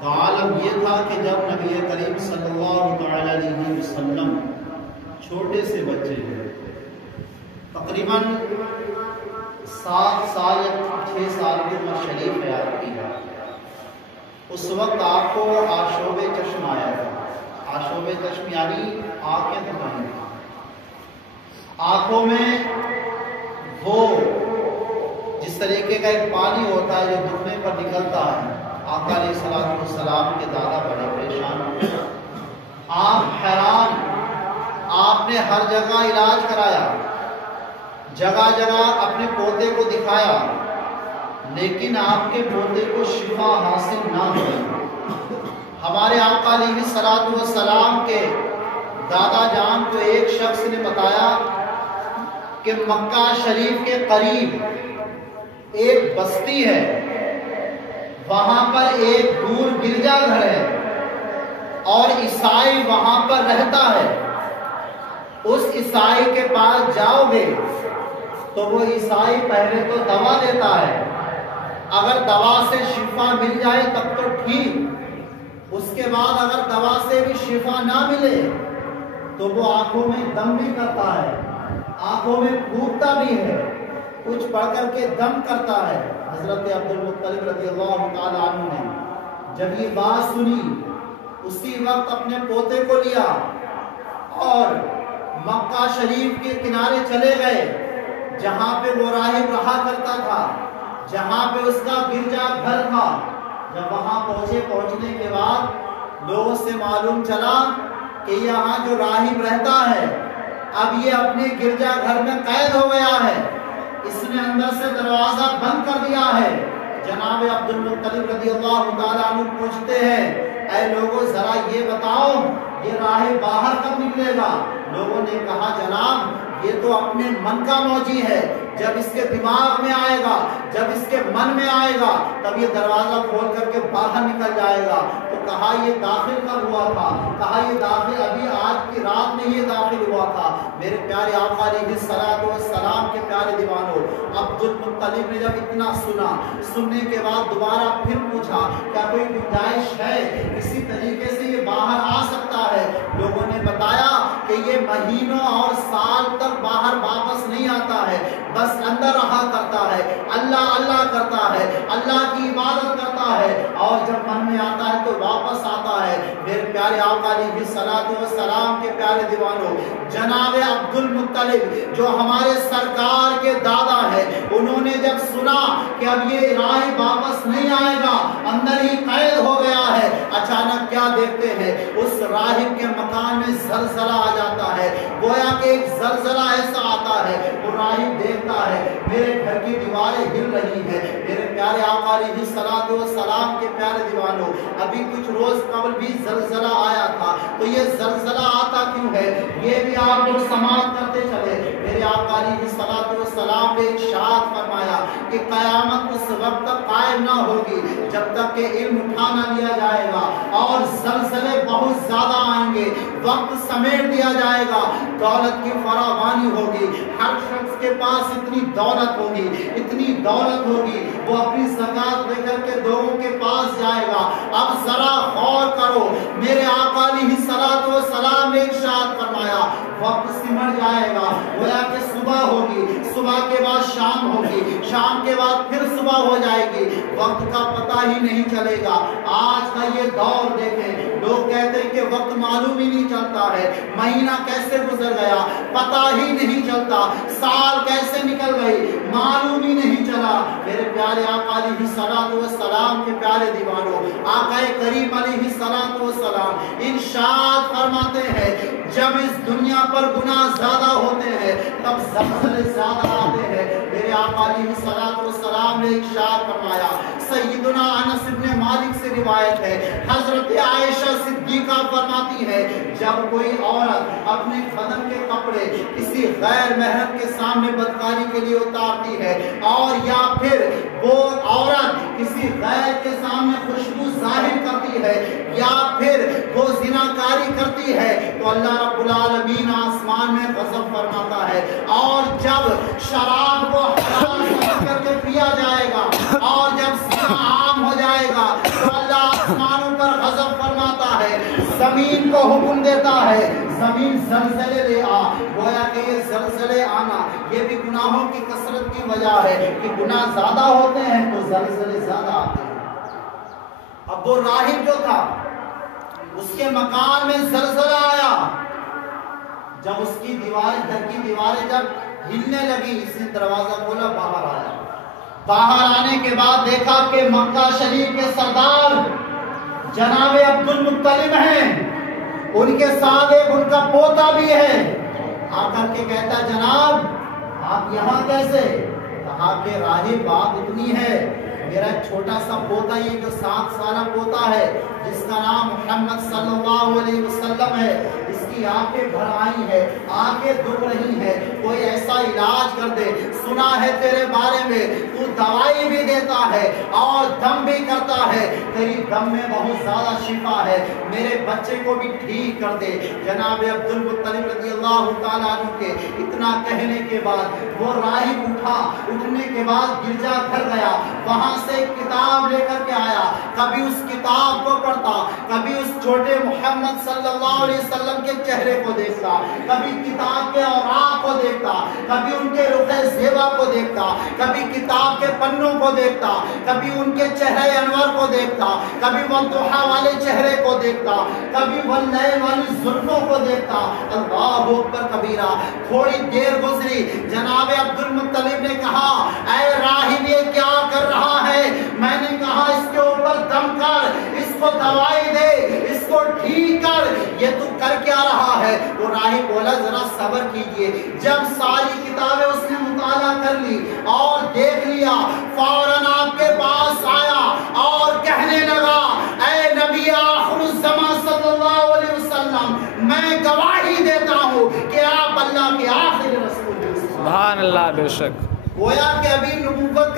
تو عالم یہ تھا کہ جب نبی کریم صلی اللہ علیہ وسلم چھوٹے سے بچے ہیں، تقریباً 7 سال یا 6 سال کی عمر شریف ہے آپ کی، اس وقت آپ کو آشوب چشم آیا تھا۔ آشوب چشم یعنی آنکھیں دکھائی، آنکھوں میں وہ جس طریقے کا ایک پانی ہوتا ہے جو دکھنے پر نکلتا ہے۔ آقا علیہ السلام کے دادا بڑے پریشان ہوئے، آپ حیران، آپ نے ہر جگہ علاج کرایا، جگہ جگہ اپنے پوتے کو دکھایا، لیکن آپ کے پوتے کو شفا حاصل نہ ہوئی۔ ہمارے آقا علیہ السلام کے دادا جان کو ایک شخص نے بتایا کہ مکہ شریف کے قریب ایک بستی ہے، وہاں پر ایک دور گرجا گھر ہے اور عیسائی وہاں پر رہتا ہے۔ اس عیسائی کے پاس جاؤ گے تو وہ عیسائی پہلے تو دوا دیتا ہے، اگر دوا سے شفا مل جائے تب تو ٹھیک، اس کے بعد اگر دوا سے بھی شفا نہ ملے تو وہ آنکھوں میں دم بھی کرتا ہے، آنکھوں میں پھونکتا بھی ہے، کچھ پڑھ کر کے دم کرتا ہے۔ حضرت عبد المطلب رضی اللہ تعالی عنہ نے جب یہ بات سنی، اسی وقت اپنے پوتے کو لیا اور مکہ شریف کے کنارے چلے گئے، جہاں پہ وہ راہب رہا کرتا تھا، جہاں پہ اس کا گرجا گھر تھا۔ جب وہاں پہنچنے کے بعد لوگوں سے معلوم چلا کہ یہاں جو راہب رہتا ہے اب یہ اپنے گرجا گھر میں قید ہو گیا ہے، اس نے اندر سے دروازہ بند کر دیا ہے۔ جناب عبد المطلب رضی اللہ تعالیٰ عنہ پوچھتے ہیں، اے لوگوں ذرا یہ بتاؤ یہ راہب باہر کب نکلے گا؟ لوگوں نے کہا جناب یہ تو اپنے من کا موجی ہے، جب اس کے دماغ میں آئے گا، جب اس کے من میں آئے گا تب یہ دروازہ کھول کر کے باہر نکل جائے گا۔ تو کہا یہ داخل کب ہوا تھا؟ کہا یہ داخل ابھی آج کی رات میں یہ داخل ہوا تھا۔ میرے پیارے آقا علیہ السلام کے پیارے دیوانوں، عبد المطلب نے جب اتنا سننے کے بعد دوبارہ پھر پوچھا کیا کوئی گنجائش ہے اسی طریقے سے یہ باہر آ سکتا ہے؟ لوگوں نے بتایا کہ یہ مہینوں اور سال تک باہر واپس نہیں آتا ہے، بس اندر رہا کرتا ہے، اللہ اللہ کرتا ہے، اللہ کی عبادت کرتا ہے، اور جب من میں آتا ہے تو واپس آتا ہے۔ میرے پیارے آقا علیہ السلام کے پیارے دیوانوں، جناب عبد المطلب جو ہمارے سرکار کے دادا ہے، انہوں نے جب سنا کہ اب یہ راہب واپس نہیں آئے گا، اندر ہی قید ہو گیا ہے، اچانک کیا دیکھتے ہیں اس راہب کے مکان میں زلزلہ آ جاتا ہے، گویا کہ ایک زلزلہ ایسا آتا ہے، وہ راہب دیکھتا ہے میرے گھر کی دیواریں ہل رہی ہیں۔ میرے پیارے آقا علیہ السلام کے پیارے دیوانوں، ابھی کچھ روز قبل بھی زلزلہ آیا تھا، تو یہ زلزلہ آتا کیوں ہے یہ بھی آپ لوگ سماعت کرتے چلے۔ میرے آقا علیہ السلام نے ارشاد فرمایا کہ قیامت اس وقت تک قائم نہ ہوگی جب تک کہ علم اٹھا نہ لیا جائے گا، اور زلزلے بہت زیادہ آئیں گے، وقت سمیٹ دیا جائے گا، دولت کی فراوانی ہوگی، ہر شخص کے پاس اتنی دولت ہوگی، اتنی دولت ہوگی، وہ اپنی زکات لے کر کے لوگوں کے پاس جائے گا۔ اب ذرا غور کرو، میرے آقا علیہ السلام نے ارشاد فرمایا وقت سمٹ جائے گا، گویا کہ صبح ہوگی، صبح کے بعد شام ہوگی، شام کے بعد پھر صبح ہو جائے گی، وقت کا پتہ ہی نہیں چلے گا۔ آج کا یہ دور دیکھیں، لوگ کہتے ہیں کہ وقت معلوم ہی نہیں چلتا ہے، مہینہ کیسے گزر گیا پتہ ہی نہیں چلتا، سال کیسے نکل گئی معلوم ہی نہیں چلا۔ میرے پیارے آقا علیہ السلام کے پیارے دیوانوں، آقا کریم علیہ السلام ارشاد فرماتے ہیں جب اس دنیا پر گناہ زیادہ ہوتے ہیں تب زلزلے زیادہ آتے ہیں۔ میرے آقا علیہ السلام نے ارشاد فرمایا، سیدنا انس بن مالک سے روایت ہے، حضرت عائشہ صدیقہ فرماتی ہے جب کوئی عورت اپنے بدن کے کپڑے کسی غیر محرم کے سامنے بدکاری کے لیے اتارتی ہے، اور یا پھر وہ عورت کسی غیر کے سامنے خوشبو ظاہر کرتی ہے، یا پھر وہ زناکاری کرتی ہے، تو اللہ رب العالمین آسمان میں غضب فرماتا ہے، اور جب شراب کو حلال سمجھ کر کے پیا جائے گا اور جب زنا عام ہو جائے گا تو اللہ آسمانوں زمین کو حکم دیتا ہے زمین زلزلے لے آ. گویا کہ یہ زلزلے آنا یہ بھی گناہوں کی کثرت کی وجہ ہے کہ گناہ زیادہ ہوتے ہیں تو زلزلے زیادہ آتے ہیں. اب وہ راہب جو تھا اس کے مکان میں زلزلہ آیا. جب اس کی دیواریں گھر کی دیواریں جب ہلنے لگی اس نے دروازہ کھولا باہر آیا. باہر آنے کے بعد دیکھا کہ مکہ شریف کے سردار جناب عبد المطلب ہیں. ان کے ساتھ ایک ان کا پوتا بھی ہے. آ کر کے کہتا جناب آپ یہاں کیسے؟ کہا کہ راہب بات اتنی ہے میرا چھوٹا سا پوتا یہ جو 7 سالہ پوتا ہے جس کا نام محمد صلی اللہ علیہ وسلم ہے اس کی آنکھیں بھر آئی ہے آنکھیں دکھ رہی ہے کوئی ایسا علاج کر دے. سنا ہے تیرے بارے میں تو دوائی بھی دیتا ہے اور دم بھی کرتا ہے تیری دم میں بہت زیادہ شفا ہے میرے بچے کو بھی ٹھیک کر دے. جناب عبد المطلب رضی اللہ تعالیٰ عنہ کے اتنا کہنے کے بعد وہ راہب اٹھا. اٹھنے کے بعد گرجا گھر گیا وہاں سے ایک کتاب لے کر کے آیا. کبھی اس کتاب کو پڑھتا کبھی اس چھوٹے محمد صلی اللہ علیہ وسلم کے چہرے کو دیکھتا کبھی کتاب کے اوراق کو دیکھتا کبھی ان کے رخ زیبا کو دیکھتا کبھی کتاب کے پنوں کو دیکھتا کبھی ان کے چہرے انور کو دیکھتا کبھی والضحیٰ والے چہرے کو دیکھتا کبھی واللیل والی زلفوں کو دیکھتا. اللہ اکبر کبیرہ. تھوڑی دیر گزری جناب عبد المطلب نے کہا اے راہب یہ کیا کر رہا ہے؟ میں نے کہا اس کے اوپر دم کر اس کو دوائی دے اس کو ٹھیک کر. یہ تو کر کیا رہا ہے؟ وہ راہب بولا ذرا صبر کیجئے. جب ساری کتابیں اس نے مطالعہ کر لی اور دیکھ لیا فوراً آپ کے پاس آیا اور کہنے لگا اے نبی آخر الزمان صلی اللہ علیہ وسلم میں گواہی دیتا ہوں کہ آپ اللہ کے آخری رسول ہیں. سبحان اللہ. بے شک گویا کہ ابھی نبوت